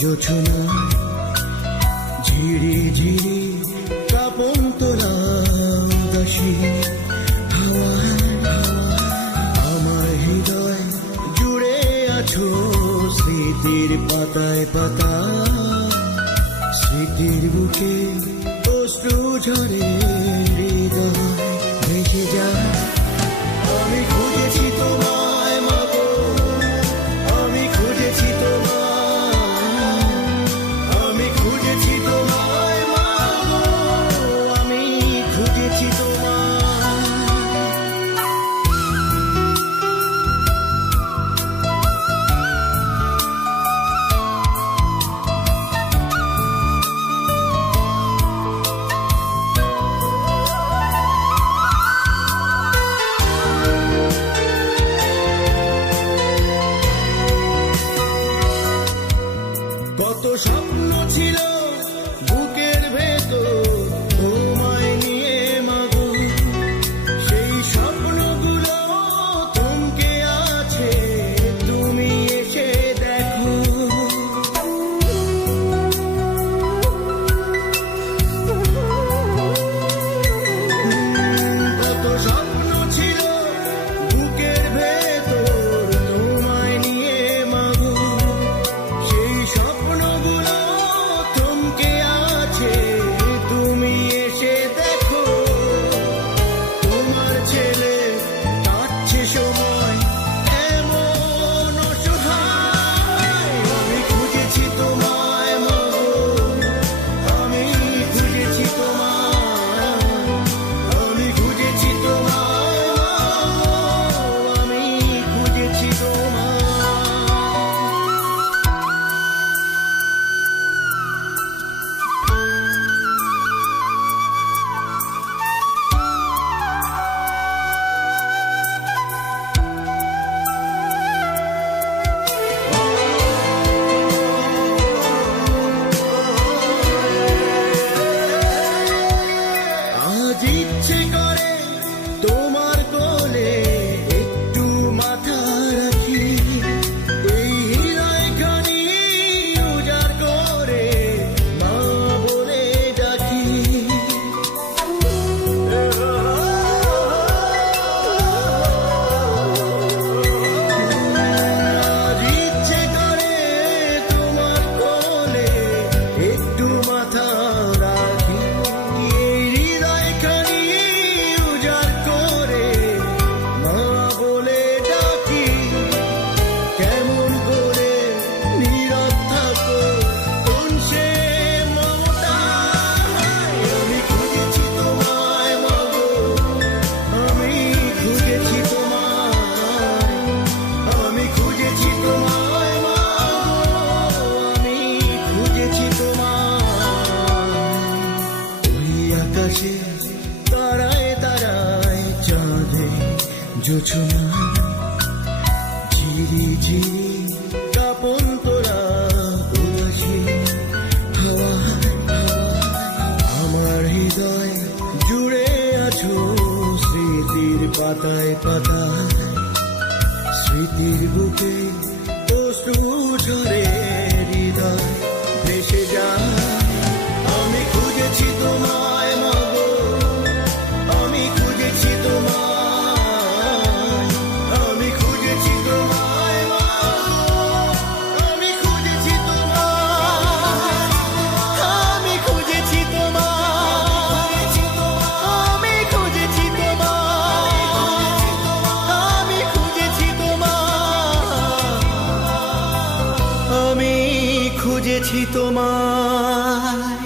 জোছনা, ঝিরি ঝিরি কাপন তোলা উদাসী আমার হৃদয় জুড়ে আছো স্মৃতির পাতায় পাতা। স্মৃতির বুকে অশ্রু ঝরে যোচনা ঝিরি ঝিরি কাপন তোরা উদাসী আমার হৃদয় জুড়ে আছো স্মৃতির পাতায় পাতায়। দিয়েছি তোমায়।